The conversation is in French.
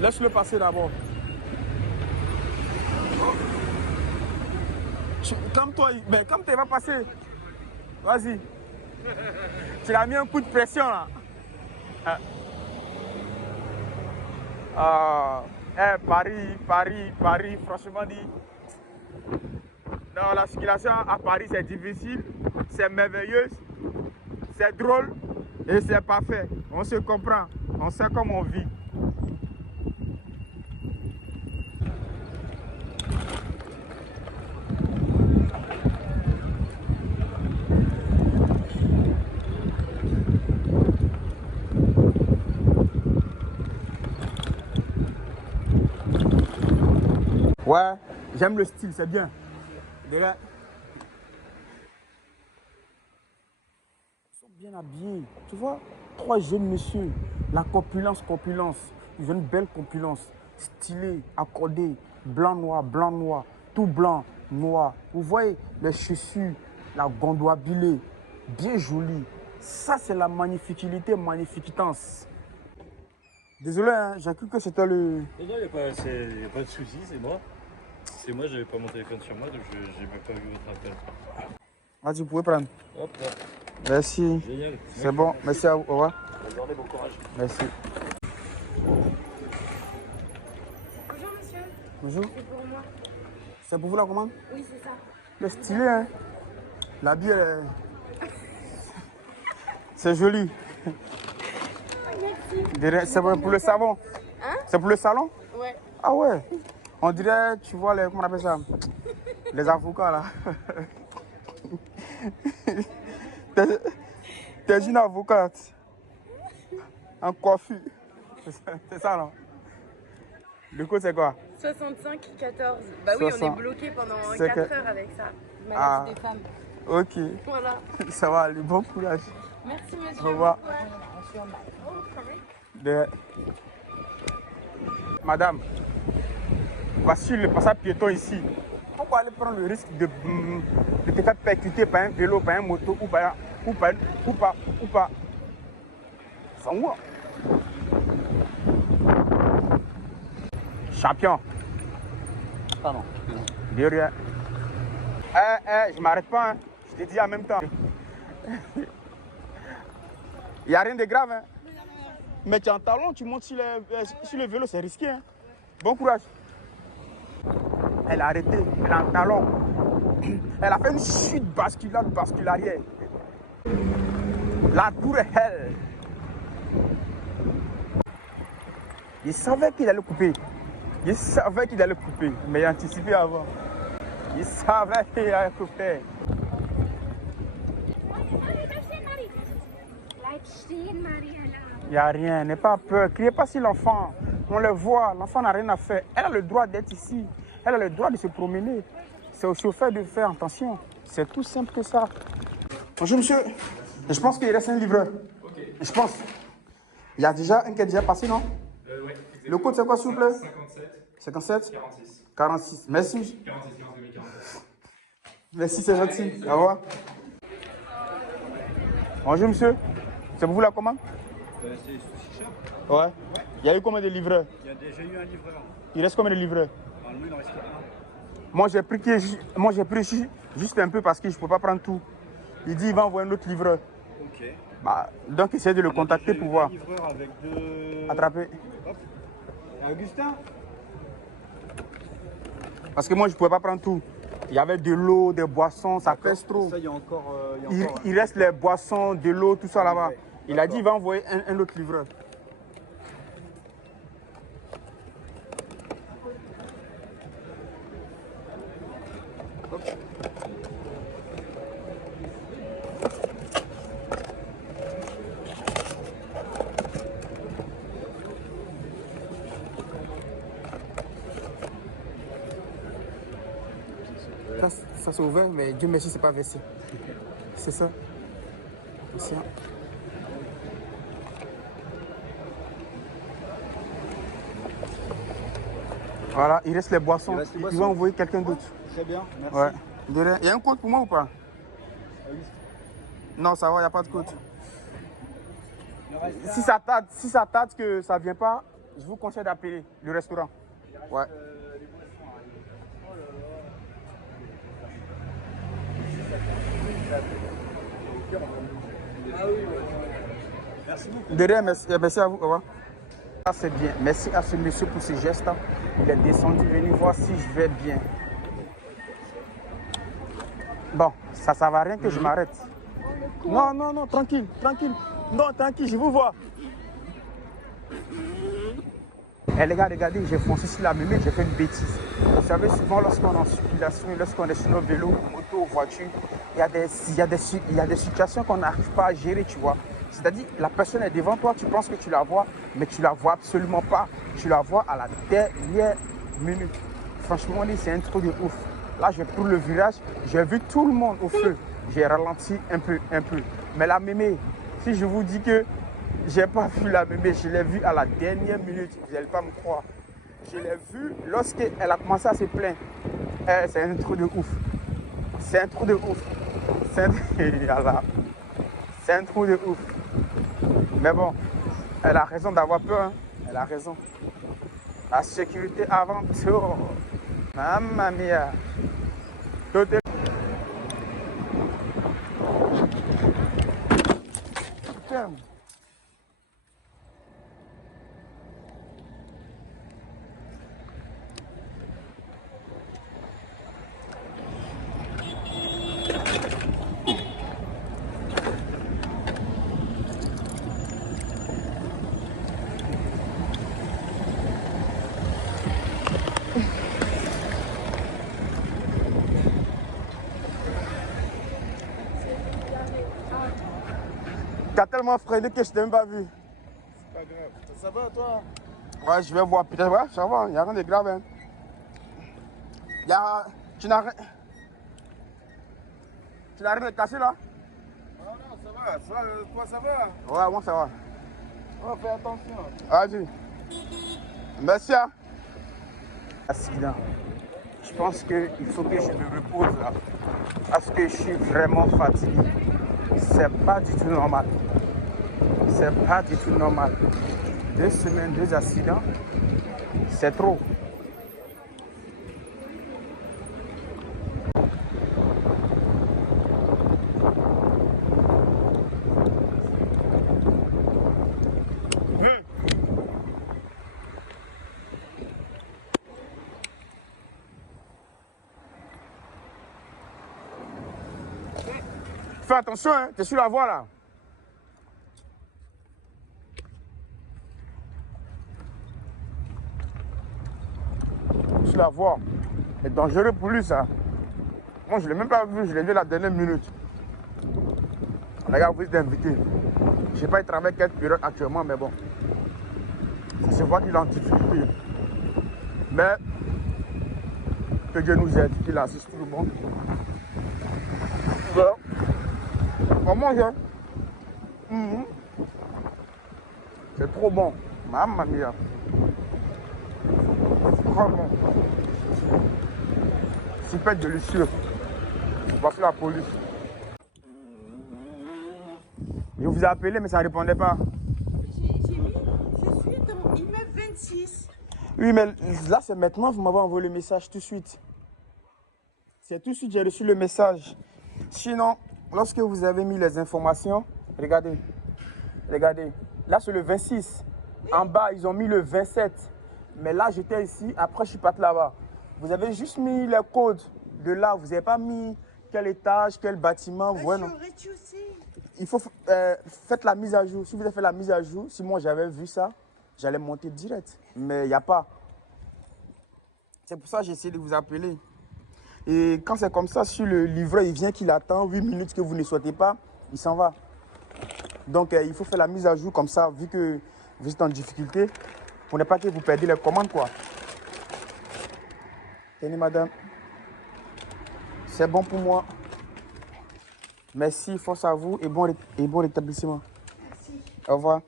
Laisse-le passer d'abord. Calme-toi, ben, comme tu vas passer. Vas-y. Tu l'as mis un coup de pression là. Paris, franchement dit. Non, la circulation à Paris c'est difficile, c'est merveilleux, c'est drôle et c'est parfait. On se comprend, on sait comment on vit. Ouais, j'aime le style, c'est bien. Déjà, ils sont bien habillés, tu vois. 3 jeunes messieurs, la corpulence, ils ont une belle corpulence, stylé, accordé, blanc, tout blanc, noir. Vous voyez les chaussures, la gondouabilée, bien jolie. Ça, c'est la magnificité, magnificitance. Désolé, hein, j'ai cru que c'était le... Non, il n'y a pas de souci, c'est moi. C'est moi, j'avais pas mon téléphone sur moi, donc j'ai même pas vu votre appel. Vas-y, vous pouvez prendre. Hop là. Merci. Génial. C'est bon, merci à vous. Au revoir. Bonne journée, bon courage. Merci. Bonjour monsieur. Bonjour. C'est pour moi. C'est pour vous la commande? Oui, c'est ça. Le stylé, hein? L'habit, c'est joli. Merci. C'est pour le savon. Hein? C'est pour le salon? Ouais. Ah ouais. On dirait, tu vois, comment on appelle ça? Les avocats, là. T'es une avocate. En coiffure. C'est ça, non? Le code, c'est quoi? 65 14. Bah oui, 60. on est bloqué pendant C'est 4 que- heures avec ça. Maladie Ah. des femmes. Ok. Voilà. Ça va aller. Bon courage. Merci monsieur. Au revoir. Oh, sorry. Madame, voici le passage piéton ici. Pourquoi aller prendre le risque de te faire percuter par un vélo, par un moto ou pas. Sans moi. Champion. Pardon. De rien. Je m'arrête pas, hein. Je te dis en même temps. Il n'y a rien de grave, hein. Mais tu es en talon, tu montes sur le vélo, c'est risqué, hein. Bon courage. Elle a arrêté, elle est en talon. Elle a fait une chute bascularière. La tour est helle. Il savait qu'il allait couper. Mais il a anticipé avant. Il savait qu'il allait couper. Il n'y a rien, n'aie pas peur. Criez pas sur l'enfant. On le voit, l'enfant n'a rien à faire. Elle a le droit d'être ici. Elle a le droit de se promener. C'est au chauffeur de faire attention. C'est tout simple que ça. Bonjour monsieur. Je pense qu'il reste un livreur. Ok. Je pense. Il y a déjà un qui est déjà passé, non? Ouais. Le code c'est quoi s'il vous plaît? 57 57 46. 46. Merci. 46 47. Merci, c'est gentil. Au revoir. Bonjour monsieur. C'est pour vous la commande? C'est Sushi Shop. Ouais. Il y a eu combien de livreurs? Il y a déjà eu un livreur. Il reste combien de livreurs? Normalement, il en reste un. Moi j'ai pris juste un peu parce que je ne peux pas prendre tout. Il dit qu'il va envoyer un autre livreur. Ok. Bah, donc essayez de le contacter pour voir. Un livreur avec deux. Attraper. Hop. Augustin. Parce que moi je ne pouvais pas prendre tout. Il y avait de l'eau, des boissons, ça pèse trop. Ça, il y a encore. Il reste les boissons, de l'eau, tout ça là-bas. Ouais. Il a dit qu'il va envoyer un autre livreur. Ça c'est ouvert, mais Dieu merci, c'est pas versé. C'est ça. C'est ça. Voilà, il reste les boissons. Il va envoyer quelqu'un d'autre. Très bien, merci. Ouais. Il y a un code pour moi ou pas? Non, ça va, il n'y a pas de code. Si ça tarde que ça ne vient pas, Je vous conseille d'appeler le restaurant. Ouais. Merci beaucoup. De rien, merci à vous. Au revoir. Ça, c'est bien. Merci à ce monsieur pour ce geste. Il est descendu, venu voir si je vais bien. Bon, ça ne va rien que je m'arrête. Non, non, non, tranquille, tranquille. Non, tranquille, je vous vois. Eh les gars, regardez, j'ai foncé sur la mémé, j'ai fait une bêtise. Vous savez, souvent lorsqu'on est en circulation, lorsqu'on est sur nos vélos, moto, voiture, il y a des situations qu'on n'arrive pas à gérer, tu vois. C'est-à-dire, la personne est devant toi, tu penses que tu la vois, mais tu la vois absolument pas. Tu la vois à la dernière minute. Franchement, c'est un truc de ouf. Là, je prends le virage, j'ai vu tout le monde au feu. J'ai ralenti un peu. Mais la mémé, si je vous dis que j'ai pas vu la mémé, je l'ai vue à la dernière minute, vous n'allez pas me croire. Je l'ai vue lorsqu'elle a commencé à se plaindre. C'est un truc de ouf. C'est un truc de ouf. C'est un truc de ouf. Mais bon, elle a raison d'avoir peur. Hein. Elle a raison. La sécurité avant tout. Mamma mia. Tout est... Putain. T'as tellement freiné que je t'ai même pas vu. C'est pas grave. Ça va, toi? Ouais, je vais voir. Peut-être, ouais, ça va. Il n'y a rien de grave. Hein. Tu n'as rien. Tu n'as rien de cassé là? Ah non, ça va. Toi, ça va? Ouais, moi ça va. Oh, fais attention. Vas-y. Merci. Hein. Accident. Je pense qu'il faut que je me repose là. Parce que je suis vraiment fatigué. C'est pas du tout normal. C'est pas du tout normal. 2 semaines, 2 accidents, c'est trop. Fais attention, hein, t'es sur la voie là. Sur la voie. C'est dangereux pour lui ça. Moi je l'ai même pas vu, je l'ai vu la dernière minute. Les gars, vous êtes invités. Je sais pas, il travaille quelle période actuellement, mais bon. Ça se voit qu'il est en difficulté. Mais que Dieu nous aide, qu'il assiste tout le monde. Voilà. On mange, hein? C'est trop bon. Mamma mia. Trop bon. Super délicieux. On va faire la police. Je vous ai appelé, mais ça ne répondait pas. J'ai mis, je suis dans immeuble 26. Oui, mais là, c'est maintenant, vous m'avez envoyé le message tout de suite. C'est tout de suite, j'ai reçu le message. Sinon, lorsque vous avez mis les informations, regardez, regardez. Là, c'est le 26. En bas, ils ont mis le 27. Mais là, j'étais ici, après, je suis parti là-bas. Vous avez juste mis les codes de là. Vous n'avez pas mis quel étage, quel bâtiment. Ouais, non. Il faut faire la mise à jour. Si vous avez fait la mise à jour, si moi j'avais vu ça, j'allais monter direct. Mais il n'y a pas. C'est pour ça que j'ai essayé de vous appeler. Et quand c'est comme ça, si le livreur il vient, qu'il attend 8 minutes que vous ne souhaitez pas, il s'en va. Donc il faut faire la mise à jour comme ça, vu que vous êtes en difficulté, pour ne pas que vous perdiez les commandes, quoi. Tenez, madame. C'est bon pour moi. Merci, force à vous et bon rétablissement. Merci. Au revoir.